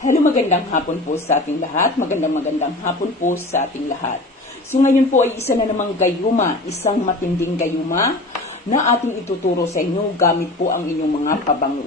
Hello, magandang hapon po sa ating lahat. Magandang magandang hapon po sa ating lahat. So ngayon po ay isa na namang gayuma, isang matinding gayuma na ating ituturo sa inyo gamit po ang inyong mga pabango.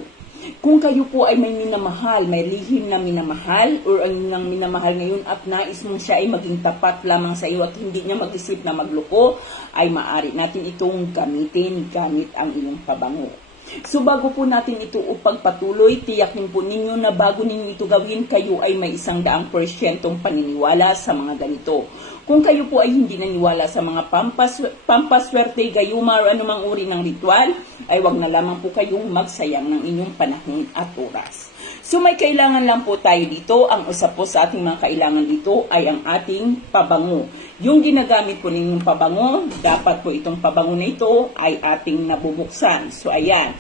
Kung kayo po ay may minamahal, may lihim na minamahal, or ang inyong minamahal ngayon at nais mong siya ay maging tapat lamang sa iyo at hindi niya mag-isip na magloko, ay maaari natin itong gamitin gamit ang iyong pabango. So bago po natin ito upagpatuloy, tiyakin po ninyo na bago ninyo ito gawin, kayo ay may isang daang porsyentong paniniwala sa mga ganito. Kung kayo po ay hindi naniwala sa mga pampas, pampaswerte, gayuma o anumang uri ng ritual, ay wag na lamang po kayong magsayang ng inyong panahon at oras. So may kailangan lang po tayo dito. Ang usap po sa ating mga kailangan dito ay ang ating pabango. Yung ginagamit po ninyong pabango, dapat po itong pabango na ito ay ating nabubuksan. So ayan.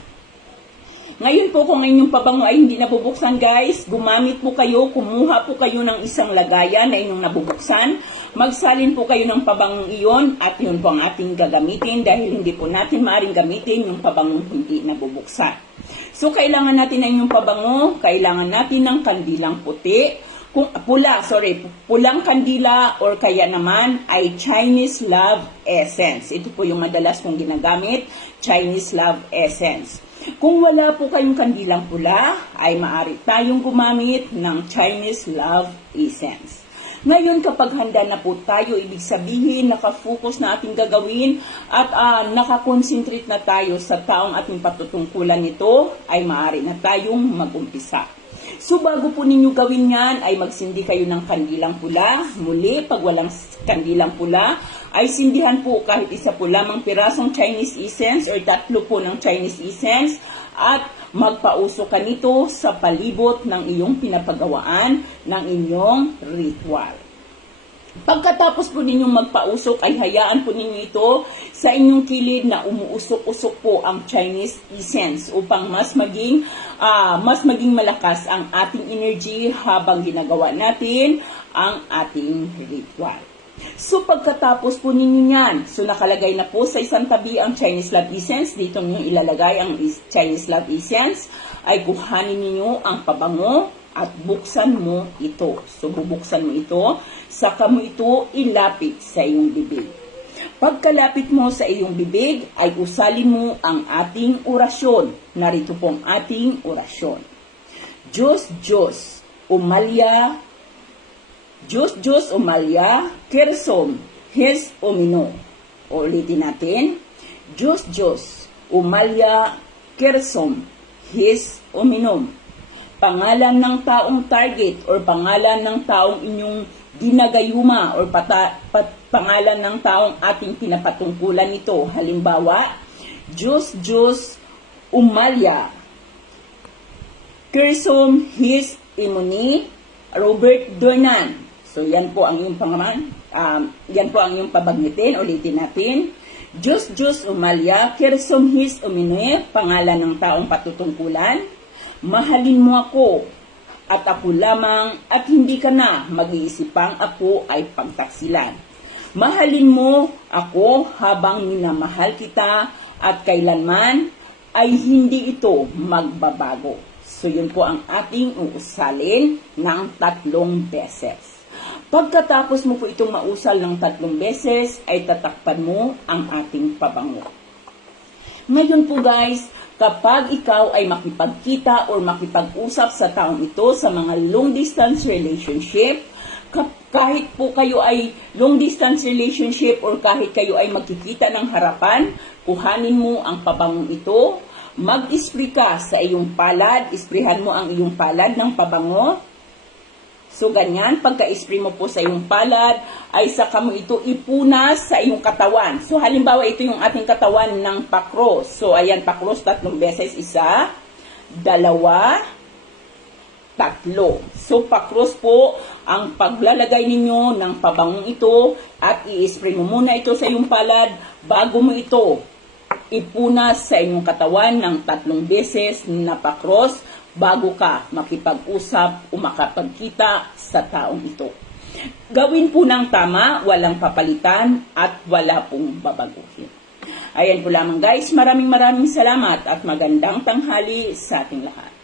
Ngayon po kung inyong pabango ay hindi nabubuksan guys, gumamit po kayo, kumuha po kayo ng isang lagayan na inyong nabubuksan. Magsalin po kayo ng pabangong iyon at yun po ang ating gagamitin dahil hindi po natin maaaring gamitin yung pabangong hindi nabubuksan. So, kailangan natin ng inyong pabango, kailangan natin ng kandilang puti, kung pula, sorry, pulang kandila or kaya naman ay Chinese Love Essence. Ito po yung madalas kong ginagamit, Chinese Love Essence. Kung wala po kayong kandilang pula, ay maaari tayong gumamit ng Chinese Love Essence. Ngayon, kapag handa na po tayo, ibig sabihin, nakafocus na ating gagawin at uh, nakakonsentrate na tayo sa taong ating patutungkulan nito, ay maaari na tayong magumpisa. So bago po ninyo gawin yan, ay magsindi kayo ng kandilang pula. Muli, pag walang kandilang pula, ay sindihan po kahit isa po lamang pirasong Chinese essence or tatlo po ng Chinese essence at magpauso ka nito sa palibot ng iyong pinapagawaan ng inyong ritual. Pagkatapos po ninyong magpausok ay hayaan po ninyo ito sa inyong kilid na umuusok-usok po ang Chinese essence upang mas maging uh, mas maging malakas ang ating energy habang ginagawa natin ang ating ritual. So pagkatapos po ninyo yan, so nakalagay na po sa isang tabi ang Chinese Love Essence, dito niyo ilalagay ang Chinese Love Essence, ay kuhanin ninyo ang pabango, at buksan mo ito. So, bubuksan mo ito, saka mo ito ilapit sa iyong bibig. Pagkalapit mo sa iyong bibig, ay usalin mo ang ating orasyon. Narito po ang ating orasyon. Diyos, Diyos, umalya, Diyos, Diyos, umalya, kersom, hes, umino. Ulitin natin. Diyos, Diyos, umalya, kersom, his, uminom pangalan ng taong target or pangalan ng taong inyong dinagayuma or pata, pat, pangalan ng taong ating pinapatungkulan nito. Halimbawa, Diyos, Diyos, Umalya, Kirsom, His, Imuni, Robert Dornan. So, yan po ang iyong pangalan. Um, yan po ang iyong pabagnitin. Ulitin natin. Diyos, Diyos, Umalya, Kirsom, His, Umini, pangalan ng taong patutungkulan. Mahalin mo ako at ako lamang at hindi ka na mag-iisipang ako ay pagtaksilan. Mahalin mo ako habang minamahal kita at kailanman ay hindi ito magbabago. So yun po ang ating uusalin ng tatlong beses. Pagkatapos mo po itong mausal ng tatlong beses, ay tatakpan mo ang ating pabango. Ngayon po guys, kapag ikaw ay makipagkita or makipag-usap sa taong ito sa mga long distance relationship, kahit po kayo ay long distance relationship or kahit kayo ay magkikita ng harapan, kuhanin mo ang pabangong ito, mag-spray ka sa iyong palad, isprihan mo ang iyong palad ng pabango, So, ganyan, pagka-spray mo po sa iyong palad, ay saka mo ito ipunas sa iyong katawan. So, halimbawa, ito yung ating katawan ng pakros. So, ayan, pakros, tatlong beses. Isa, dalawa, tatlo. So, pakros po ang paglalagay ninyo ng pabangong ito at i-spray mo muna ito sa iyong palad bago mo ito ipunas sa inyong katawan ng tatlong beses na pakros bago ka makipag-usap o makapagkita sa taong ito. Gawin po ng tama, walang papalitan at wala pong babaguhin. Ayan po lamang guys, maraming maraming salamat at magandang tanghali sa ating lahat.